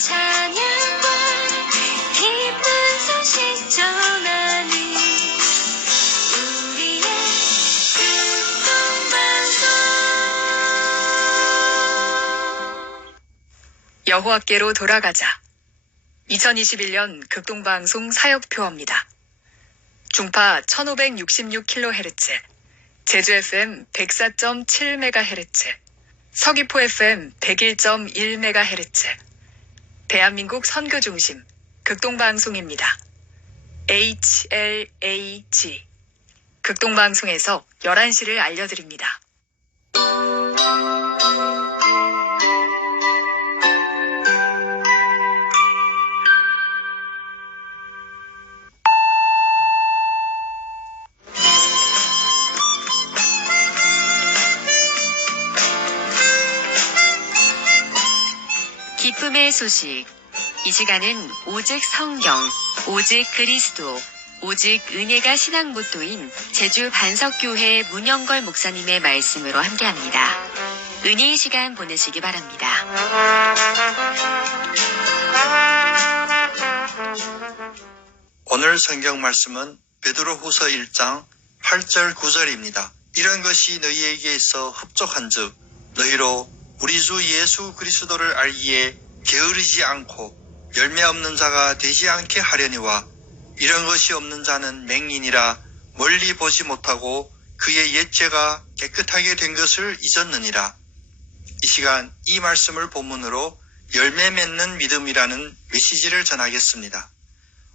찬양과 기쁜 소식 전하는 우리의 극동방송. 여호와께로 돌아가자. 2021년 극동방송 사역표어입니다. 중파 1566kHz, 제주 FM 104.7MHz, 서귀포 FM 101.1MHz, 대한민국 선교중심 극동방송입니다. HLAG 극동방송에서 11시를 알려드립니다. 기쁨의 소식. 이 시간은 오직 성경, 오직 그리스도, 오직 은혜가 신앙 모토인 제주 반석교회 문영걸 목사님의 말씀으로 함께합니다. 은혜의 시간 보내시기 바랍니다. 오늘 성경 말씀은 베드로후서 1장 8절 9절입니다. 이런 것이 너희에게 있어 흡족한즉 너희로 우리 주 예수 그리스도를 알기에 게으르지 않고 열매 없는 자가 되지 않게 하려니와 이런 것이 없는 자는 맹인이라 멀리 보지 못하고 그의 옛죄가 깨끗하게 된 것을 잊었느니라. 이 시간 이 말씀을 본문으로 열매 맺는 믿음이라는 메시지를 전하겠습니다.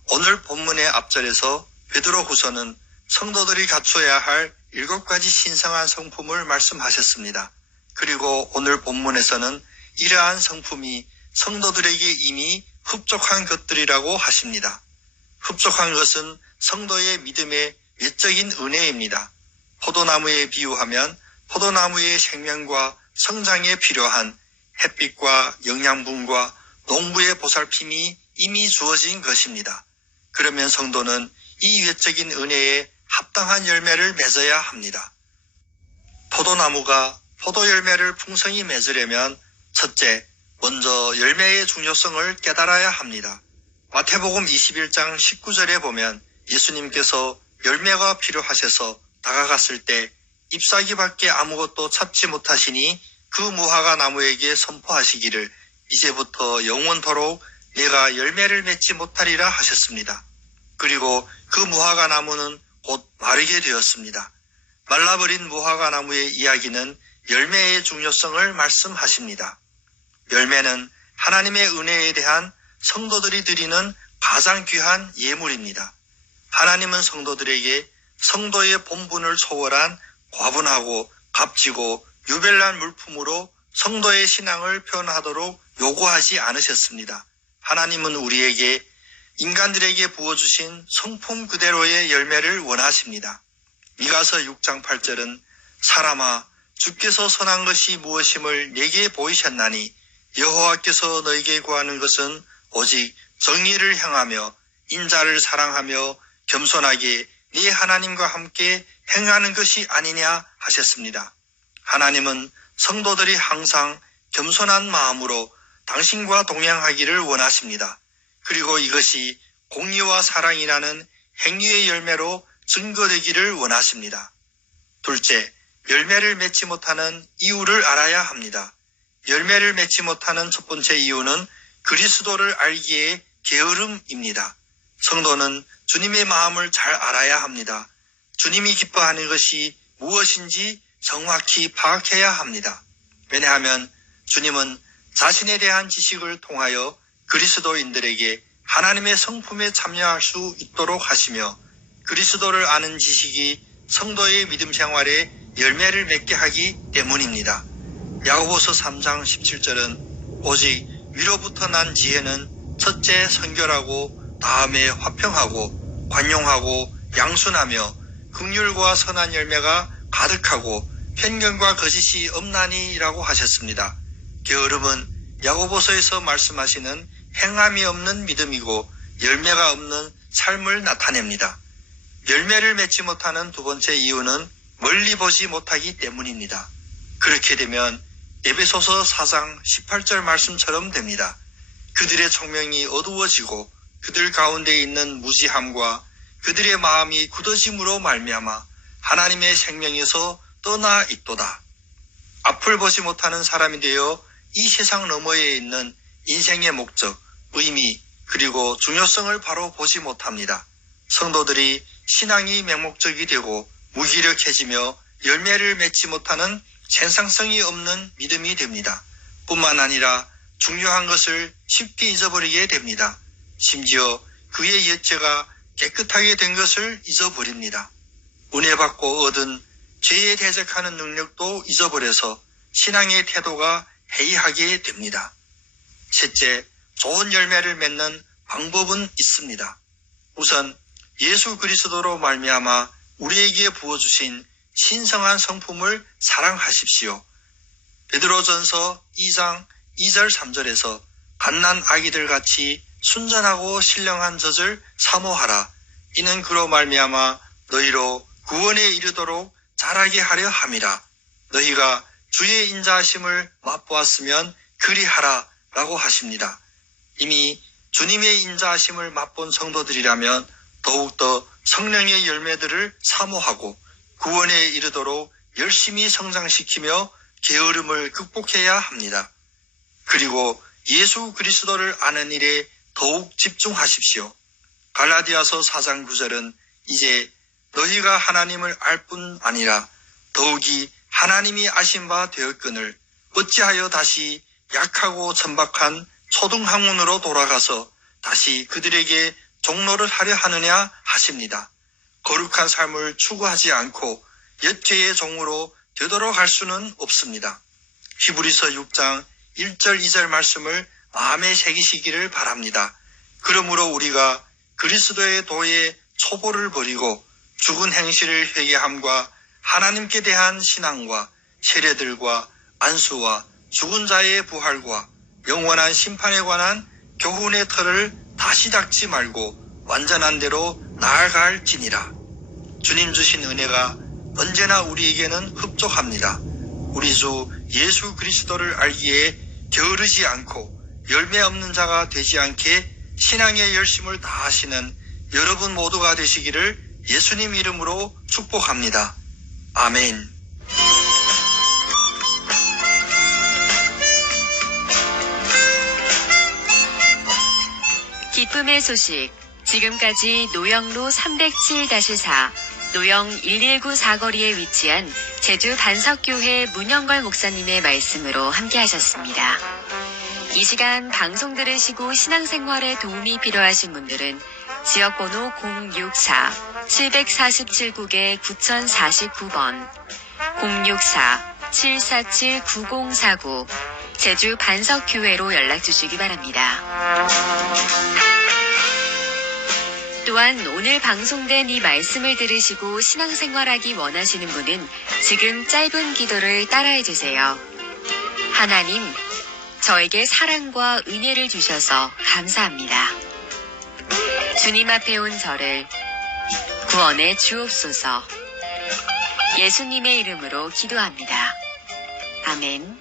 오늘 본문의 앞절에서 베드로후서는 성도들이 갖춰야 할 7가지 신성한 성품을 말씀하셨습니다. 그리고 오늘 본문에서는 이러한 성품이 성도들에게 이미 흡족한 것들이라고 하십니다. 흡족한 것은 성도의 믿음의 외적인 은혜입니다. 포도나무에 비유하면 포도나무의 생명과 성장에 필요한 햇빛과 영양분과 농부의 보살핌이 이미 주어진 것입니다. 그러면 성도는 이 외적인 은혜에 합당한 열매를 맺어야 합니다. 포도나무가 포도 열매를 풍성히 맺으려면 첫째, 먼저 열매의 중요성을 깨달아야 합니다. 마태복음 21장 19절에 보면 예수님께서 열매가 필요하셔서 다가갔을 때 잎사귀밖에 아무것도 찾지 못하시니 그 무화과 나무에게 선포하시기를 이제부터 영원토록 내가 열매를 맺지 못하리라 하셨습니다. 그리고 그 무화과 나무는 곧 마르게 되었습니다. 말라버린 무화과 나무의 이야기는 열매의 중요성을 말씀하십니다. 열매는 하나님의 은혜에 대한 성도들이 드리는 가장 귀한 예물입니다. 하나님은 성도들에게 성도의 본분을 초월한 과분하고 값지고 유별난 물품으로 성도의 신앙을 표현하도록 요구하지 않으셨습니다. 하나님은 우리에게 인간들에게 부어주신 성품 그대로의 열매를 원하십니다. 미가서 6장 8절은 사람아 주께서 선한 것이 무엇임을 내게 보이셨나니 여호와께서 너에게 구하는 것은 오직 정의를 향하며 인자를 사랑하며 겸손하게 네 하나님과 함께 행하는 것이 아니냐 하셨습니다. 하나님은 성도들이 항상 겸손한 마음으로 당신과 동행하기를 원하십니다. 그리고 이것이 공의와 사랑이라는 행위의 열매로 증거되기를 원하십니다. 둘째, 열매를 맺지 못하는 이유를 알아야 합니다. 열매를 맺지 못하는 첫 번째 이유는 그리스도를 알기에 게으름입니다. 성도는 주님의 마음을 잘 알아야 합니다. 주님이 기뻐하는 것이 무엇인지 정확히 파악해야 합니다. 왜냐하면 주님은 자신에 대한 지식을 통하여 그리스도인들에게 하나님의 성품에 참여할 수 있도록 하시며 그리스도를 아는 지식이 성도의 믿음 생활에 열매를 맺게 하기 때문입니다. 야고보서 3장 17절은 오직 위로부터 난 지혜는 첫째 선결하고 다음에 화평하고 관용하고 양순하며 긍휼과 선한 열매가 가득하고 편견과 거짓이 없나니라고 하셨습니다. 게으름은 야고보서에서 말씀하시는 행함이 없는 믿음이고 열매가 없는 삶을 나타냅니다. 열매를 맺지 못하는 두 번째 이유는 멀리 보지 못하기 때문입니다. 그렇게 되면 에베소서 4장 18절 말씀처럼 됩니다. 그들의 총명이 어두워지고 그들 가운데 있는 무지함과 그들의 마음이 굳어짐으로 말미암아 하나님의 생명에서 떠나 있도다. 앞을 보지 못하는 사람이 되어 이 세상 너머에 있는 인생의 목적, 의미, 그리고 중요성을 바로 보지 못합니다. 성도들이 신앙이 맹목적이 되고 무기력해지며 열매를 맺지 못하는 생산성이 없는 믿음이 됩니다. 뿐만 아니라 중요한 것을 쉽게 잊어버리게 됩니다. 심지어 그의 옛죄가 깨끗하게 된 것을 잊어버립니다. 은혜 받고 얻은 죄에 대적하는 능력도 잊어버려서 신앙의 태도가 해이하게 됩니다. 셋째, 좋은 열매를 맺는 방법은 있습니다. 우선 예수 그리스도로 말미암아 우리에게 부어주신 신성한 성품을 사랑하십시오. 베드로전서 2장 2절 3절에서 갓난 아기들 같이 순전하고 신령한 젖을 사모하라. 이는 그로 말미암아 너희로 구원에 이르도록 자라게 하려 함이라. 너희가 주의 인자하심을 맛보았으면 그리하라 라고 하십니다. 이미 주님의 인자하심을 맛본 성도들이라면 더욱더 성령의 열매들을 사모하고 구원에 이르도록 열심히 성장시키며 게으름을 극복해야 합니다. 그리고 예수 그리스도를 아는 일에 더욱 집중하십시오. 갈라디아서 4장 9절은 이제 너희가 하나님을 알 뿐 아니라 더욱이 하나님이 아신 바 되었거늘 어찌하여 다시 약하고 천박한 초등학문으로 돌아가서 다시 그들에게 종로를 하려 하느냐 하십니다. 거룩한 삶을 추구하지 않고 옛죄의 종으로 되도록 할 수는 없습니다. 히브리서 6장 1절 2절 말씀을 마음에 새기시기를 바랍니다. 그러므로 우리가 그리스도의 도에 초보를 버리고 죽은 행실을 회개함과 하나님께 대한 신앙과 세례들과 안수와 죽은 자의 부활과 영원한 심판에 관한 교훈의 틀을 다시 닦지 말고 완전한 대로 나아갈지니라. 주님 주신 은혜가 언제나 우리에게는 흡족합니다. 우리 주 예수 그리스도를 알기에 게으르지 않고 열매 없는 자가 되지 않게 신앙의 열심을 다하시는 여러분 모두가 되시기를 예수님 이름으로 축복합니다. 아멘. 기쁨의 소식. 지금까지 노영로 307-4, 노영 119 사거리에 위치한 제주 반석교회 문영걸 목사님의 말씀으로 함께하셨습니다. 이 시간 방송 들으시고 신앙생활에 도움이 필요하신 분들은 지역번호 064-747국에 9049번, 064-747-9049, 제주 반석교회로 연락주시기 바랍니다. 또한 오늘 방송된 이 말씀을 들으시고 신앙생활하기 원하시는 분은 지금 짧은 기도를 따라해주세요. 하나님, 저에게 사랑과 은혜를 주셔서 감사합니다. 주님 앞에 온 저를 구원해 주옵소서. 예수님의 이름으로 기도합니다. 아멘.